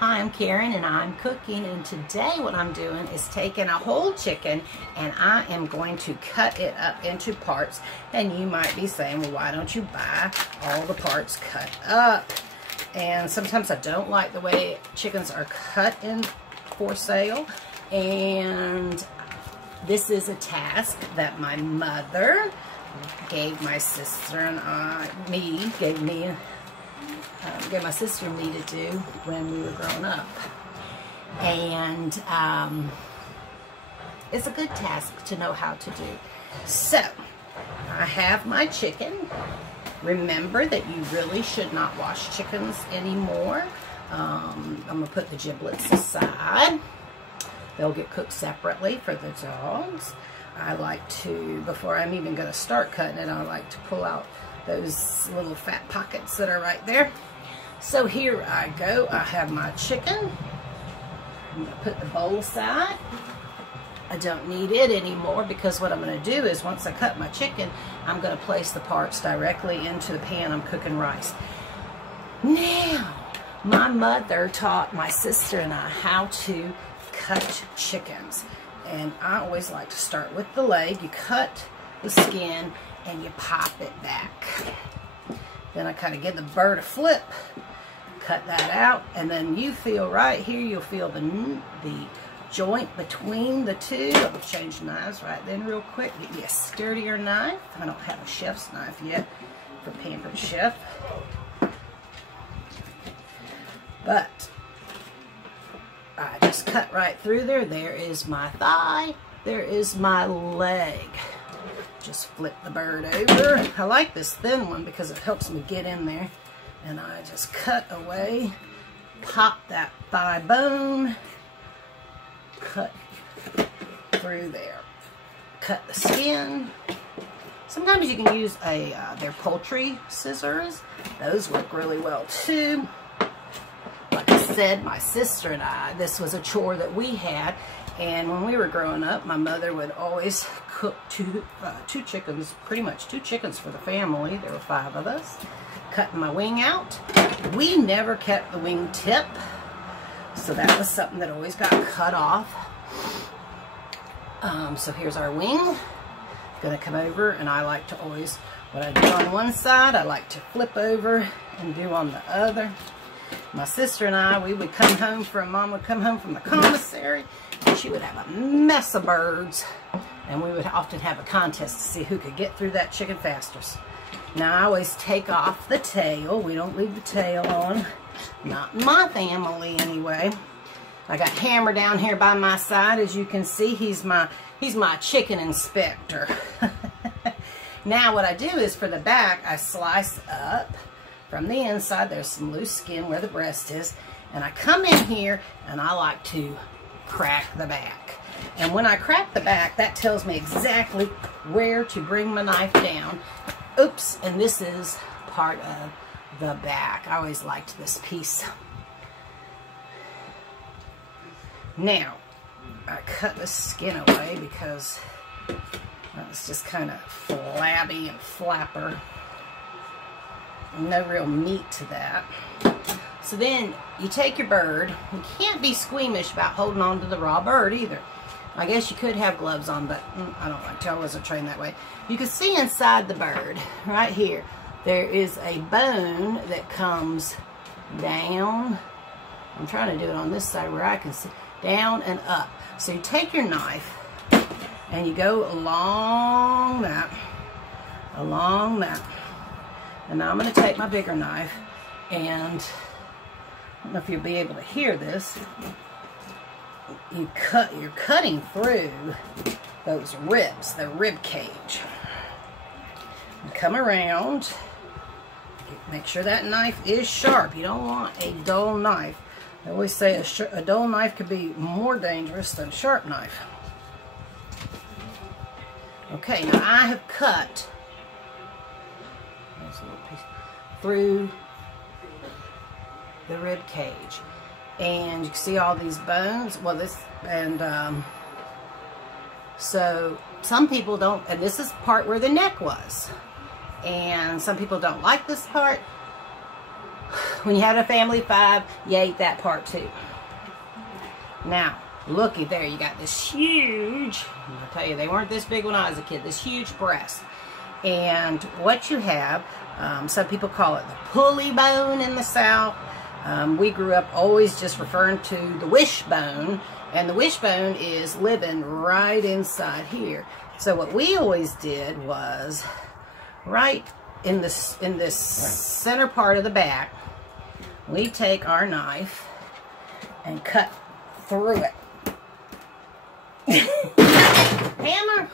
Hi, I'm Karen and I'm cooking, and today what I'm doing is taking a whole chicken and I am going to cut it up into parts. And you might be saying, well, why don't you buy all the parts cut up? And sometimes I don't like the way chickens are cut in for sale, and this is a task that my mother gave my sister and gave my sister and me to do when we were growing up. And it's a good task to know how to do. So, I have my chicken. Remember that you really should not wash chickens anymore. I'm going to put the giblets aside. They'll get cooked separately for the dogs. I like to, before I'm even going to start cutting it, I like to pull out those little fat pockets that are right there. So here I go. I have my chicken. I'm going to put the bowl aside. I don't need it anymore because what I'm going to do is once I cut my chicken, I'm going to place the parts directly into the pan I'm cooking rice. Now, my mother taught my sister and I how to cut chickens. And I always like to start with the leg. You cut the skin and you pop it back. Then I kind of give the bird a flip, cut that out, and then you feel right here, you'll feel the joint between the two. I'll change knives right then real quick. Get me a sturdier knife. I don't have a chef's knife yet for Pampered Chef. But I just cut right through there. There is my thigh. There is my leg. Just flip the bird over. I like this thin one because it helps me get in there. And I just cut away, pop that thigh bone, cut through there. Cut the skin. Sometimes you can use their poultry scissors. Those work really well too. Like I said, my sister and I, this was a chore that we had. And when we were growing up, my mother would always cook two chickens, pretty much 2 chickens for the family. There were 5 of us. Cutting my wing out. We never kept the wing tip, so that was something that always got cut off. So here's our wing. Gonna come over, and I like to always, what I do on one side, I like to flip over and do on the other. My sister and I, we would come home from, Mom would come home from the commissary, and she would have a mess of birds, and we would often have a contest to see who could get through that chicken fastest. Now, I always take off the tail. We don't leave the tail on. Not in my family, anyway. I got Hammer down here by my side. As you can see, he's my chicken inspector. Now, what I do is for the back, I slice up from the inside. There's some loose skin where the breast is. And I come in here, and I like to crack the back. And when I crack the back, that tells me exactly where to bring my knife down. Oops, and this is part of the back. I always liked this piece. Now, I cut the skin away because it's just kind of flabby and flapper. No real meat to that. So then you take your bird. You can't be squeamish about holding on to the raw bird either. I guess you could have gloves on, but I don't like to. I wasn't trained that way. You can see inside the bird, right here, there is a bone that comes down. I'm trying to do it on this side where I can see. Down and up. So you take your knife and you go along that. Along that. And now I'm going to take my bigger knife and I don't know if you'll be able to hear this. You're cutting through those ribs, the rib cage. And come around. Make sure that knife is sharp. You don't want a dull knife. I always say a dull knife could be more dangerous than a sharp knife. Okay, now I have cut through the rib cage. And you can see all these bones. Well, so some people don't, and this is the part where the neck was. And some people don't like this part. when you had a family of 5, you ate that part too. Now, looky there, you got this huge, I'll tell you, they weren't this big when I was a kid, this huge breast. And what you have, some people call it the pulley bone in the South. We grew up always just referring to the wishbone, and the wishbone is living right inside here. So what we always did was, right in this center part of the back, we take our knife and cut through it. Hammer.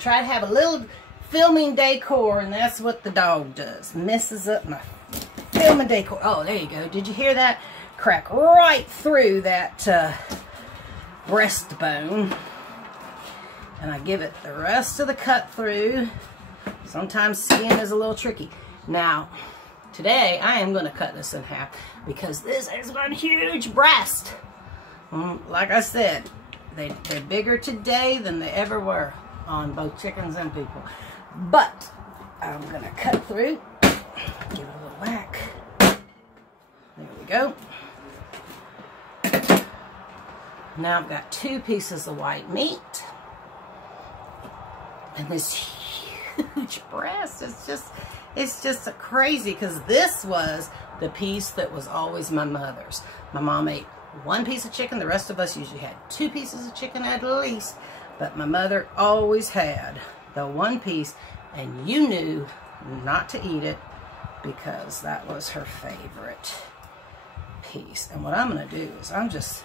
Try to have a little filming decor, and that's what the dog does. Messes up my filming decor. Oh, there you go. Did you hear that? Crack right through that breastbone. And I give it the rest of the cut through. Sometimes skin is a little tricky. Now, today I am going to cut this in half because this is one huge breast. Like I said, they're bigger today than they ever were on both chickens and people. But I'm going to cut through. Give it a little whack. There we go. Now I've got 2 pieces of white meat. And this huge breast, it's just crazy, because this was the piece that was always my mother's. My mom ate 1 piece of chicken. The rest of us usually had 2 pieces of chicken at least. But my mother always had the 1 piece, and you knew not to eat it because that was her favorite piece. And what I'm going to do is I'm just,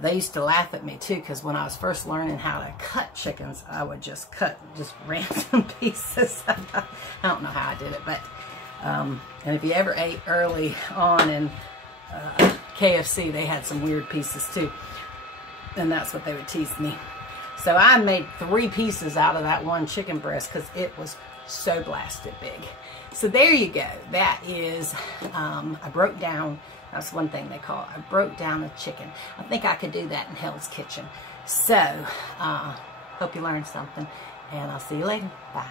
they used to laugh at me too, because when I was first learning how to cut chickens, I would just cut just random pieces. I don't know how I did it, but, and if you ever ate early on in KFC, they had some weird pieces too. And that's what they would tease me. So I made 3 pieces out of that 1 chicken breast because it was so blasted big. So there you go. That is, I broke down, that's one thing they call it. I broke down a chicken. I think I could do that in Hell's Kitchen. So, hope you learned something, and I'll see you later. Bye.